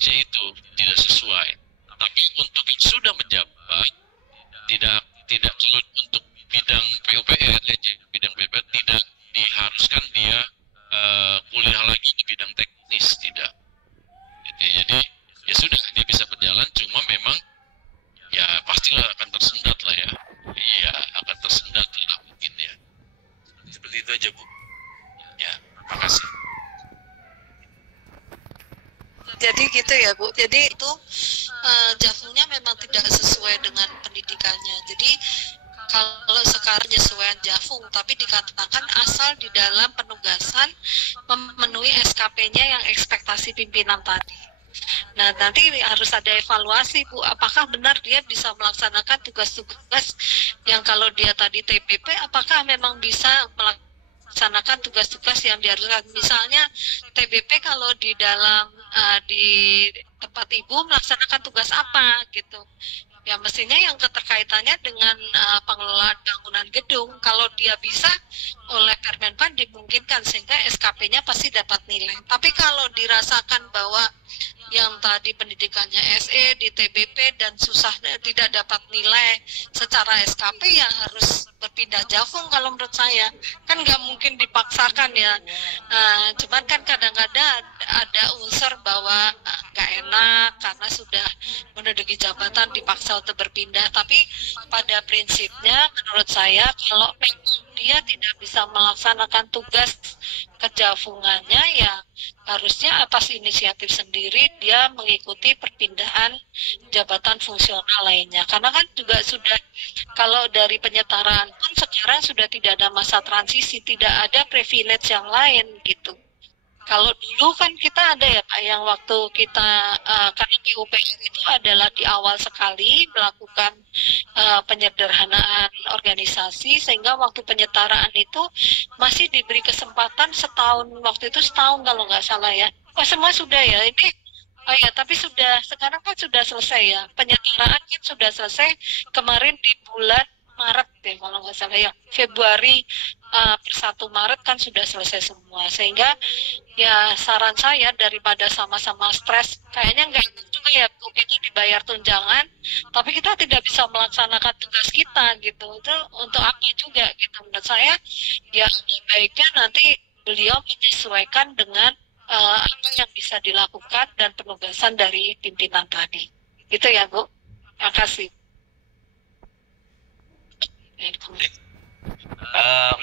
gaji itu tidak sesuai. Tapi untuk yang sudah menjabat, tidak tidak kalau untuk bidang PUPR, bidang PUPR tidak diharuskan dia kuliah lagi di bidang teknis, tidak. Jadi ya sudah dia bisa berjalan, cuma memang ya pastilah akan tersendat lah ya. Iya, akan tersendat lah mungkin ya. Seperti itu aja Bu. Ya, terima kasih. Jadi gitu ya Bu. Jadi itu jafungnya memang tidak sesuai dengan pendidikannya. Jadi kalau sekarang penyesuaian jafung, tapi dikatakan asal di dalam penugasan memenuhi SKP-nya yang ekspektasi pimpinan tadi. Nah, nanti harus ada evaluasi Bu, apakah benar dia bisa melaksanakan tugas-tugas yang kalau dia tadi TPP, apakah memang bisa melaksanakan tugas-tugas yang diharuskan. Misalnya TBP kalau di dalam di tempat ibu melaksanakan tugas apa gitu. Ya mestinya yang keterkaitannya dengan pengelolaan bangunan gedung, kalau dia bisa oleh Permenpan dimungkinkan sehingga SKP-nya pasti dapat nilai. Tapi kalau dirasakan bahwa yang tadi pendidikannya SE di TBP dan susah tidak dapat nilai secara SKP, ya harus berpindah jafung kalau menurut saya. Kan nggak mungkin dipaksakan ya. Cuman kan kadang-kadang ada unsur bahwa nggak enak karena sudah menduduki jabatan dipaksa untuk berpindah. Tapi pada prinsipnya menurut saya kalau dia tidak bisa melaksanakan tugas kejafungannya, ya harusnya atas inisiatif sendiri dia mengikuti perpindahan jabatan fungsional lainnya. Karena kan juga sudah, kalau dari penyetaraan pun sekarang sudah tidak ada masa transisi, tidak ada privilege yang lain gitu. Kalau dulu kan kita ada ya Pak, yang waktu kita karena PUPR itu adalah di awal sekali melakukan penyederhanaan organisasi, sehingga waktu penyetaraan itu masih diberi kesempatan setahun, waktu itu setahun kalau nggak salah ya. Oh semua sudah ya ini. Oh ya, tapi sudah, sekarang kan sudah selesai ya, penyetaraan kan sudah selesai kemarin di bulan Maret deh kalau nggak salah ya, Februari per 1 Maret kan sudah selesai semua. Sehingga ya saran saya daripada sama-sama stres, kayaknya nggak enak juga ya Bu, kita dibayar tunjangan tapi kita tidak bisa melaksanakan tugas kita gitu. Itu untuk apa juga gitu. Menurut saya ya ada baiknya nanti beliau menyesuaikan dengan apa yang bisa dilakukan dan penugasan dari pimpinan tadi. Gitu ya Bu. Terima kasih. 4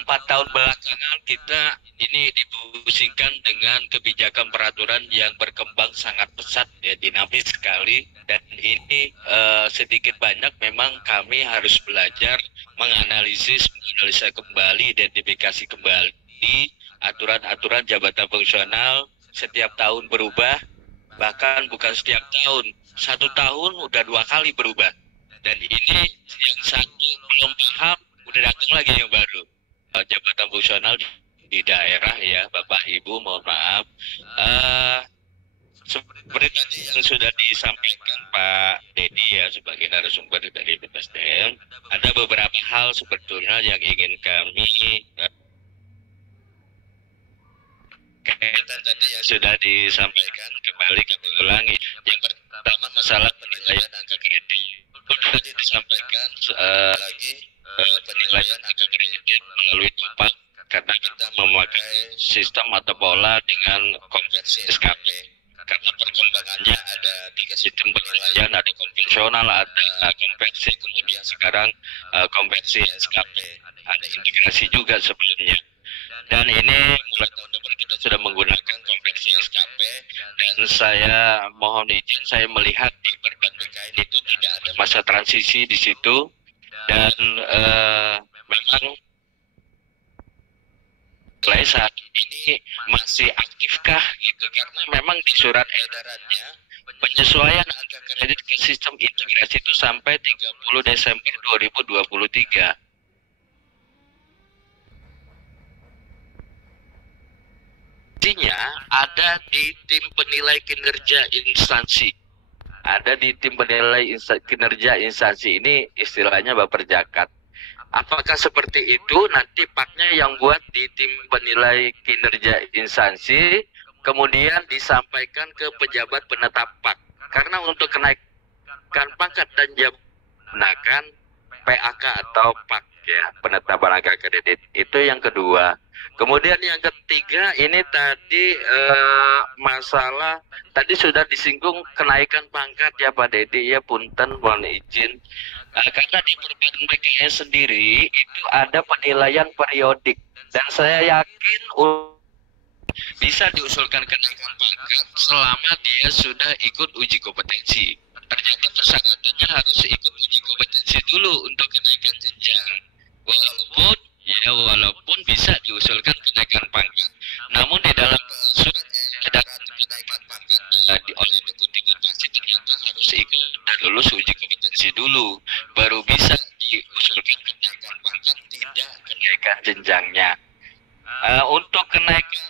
tahun belakangan kita ini dipusingkan dengan kebijakan peraturan yang berkembang sangat pesat ya, dinamis sekali, dan ini sedikit banyak memang kami harus belajar menganalisis kembali, identifikasi kembali aturan-aturan jabatan fungsional. Setiap tahun berubah, bahkan bukan setiap tahun, 1 tahun udah 2 kali berubah. Dan ini yang satu belum paham, udah datang lagi yang baru. Jabatan fungsional di daerah ya, Bapak Ibu mohon maaf. Seperti tadi yang sudah disampaikan Pak Dedi ya sebagai narasumber dari BPSDM, ada beberapa hal sebetulnya yang ingin kami kaitan tadi yang sudah disampaikan, kembali kami ulangi. Yang pertama masalah penilaian angka kredit. Tadi disampaikan lagi penilaian angka kredit melalui DUPAK, karena kita memakai sistem atau pola dengan konversi SKP. Karena perkembangannya ada 3 sistem penilaian, ada konvensional, ada konversi, kemudian sekarang konversi SKP. Ada integrasi juga sebelumnya. Dan ini mulai tahun depan kita sudah menggunakan konversi SKP, dan saya mohon izin, saya melihat di Perban BKN itu tidak ada masa transisi di situ, dan memang saat ini masih aktifkah gitu, karena memang di surat edarannya penyesuaian angka kredit ke sistem integrasi itu sampai 30 Desember 2023. Artinya ada di tim penilai kinerja instansi. Ada di tim penilai kinerja instansi ini istilahnya Baperjakat. Apakah seperti itu nanti paknya yang buat di tim penilai kinerja instansi, kemudian disampaikan ke pejabat penetap PAK. Karena untuk kenaikan pangkat dan jabatan menggunakan PAK atau PAK ya, penetapan angka kredit. Itu yang kedua. Kemudian yang ketiga ini tadi masalah tadi sudah disinggung kenaikan pangkat ya Pak Dedi ya, punten mohon izin. Karena di Perbadan PKS sendiri itu ada penilaian periodik dan saya yakin bisa diusulkan kenaikan pangkat selama dia sudah ikut uji kompetensi. Ternyata persyaratannya harus ikut uji kompetensi dulu untuk kenaikan jenjang. Walaupun bisa diusulkan kenaikan pangkat. Namun di dalam surat edaran kenaikan pangkat oleh Deputi Mutasi ternyata harus ikut dan lulus uji kompetensi dulu, baru bisa diusulkan kenaikan pangkat, tidak kenaikan jenjangnya. Untuk kenaikan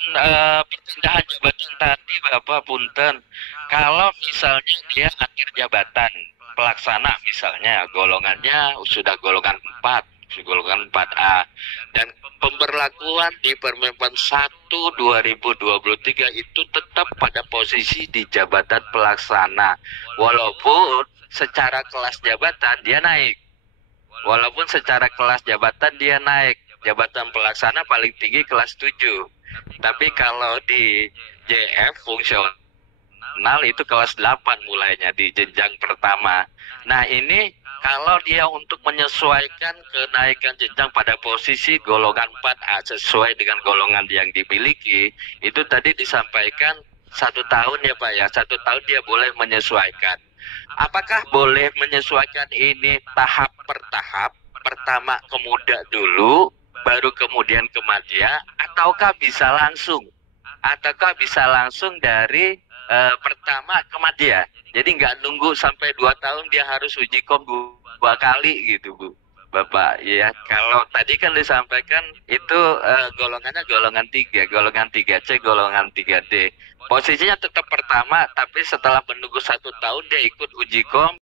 perpindahan jabatan tadi Bapak punten, kalau misalnya dia antar jabatan pelaksana misalnya golongannya sudah golongan 4, golongan 4A, dan pemberlakuan di Permenpan 1 2023 itu tetap pada posisi di jabatan pelaksana, walaupun secara kelas jabatan dia naik, jabatan pelaksana paling tinggi kelas 7. Tapi kalau di JF fungsional itu kelas 8 mulainya di jenjang pertama. Nah ini kalau dia untuk menyesuaikan kenaikan jenjang pada posisi golongan 4A sesuai dengan golongan yang dimiliki, itu tadi disampaikan 1 tahun ya Pak ya, 1 tahun dia boleh menyesuaikan. Apakah boleh menyesuaikan ini tahap per tahap? Pertama ke muda dulu, baru kemudian ke madya, ataukah bisa langsung dari pertama ke madya. Jadi nggak nunggu sampai 2 tahun dia harus uji kom 2 kali gitu Bu Bapak ya. Kalau tadi kan disampaikan itu golongannya golongan 3, golongan 3C, golongan 3D. Posisinya tetap pertama, tapi setelah menunggu 1 tahun dia ikut uji kom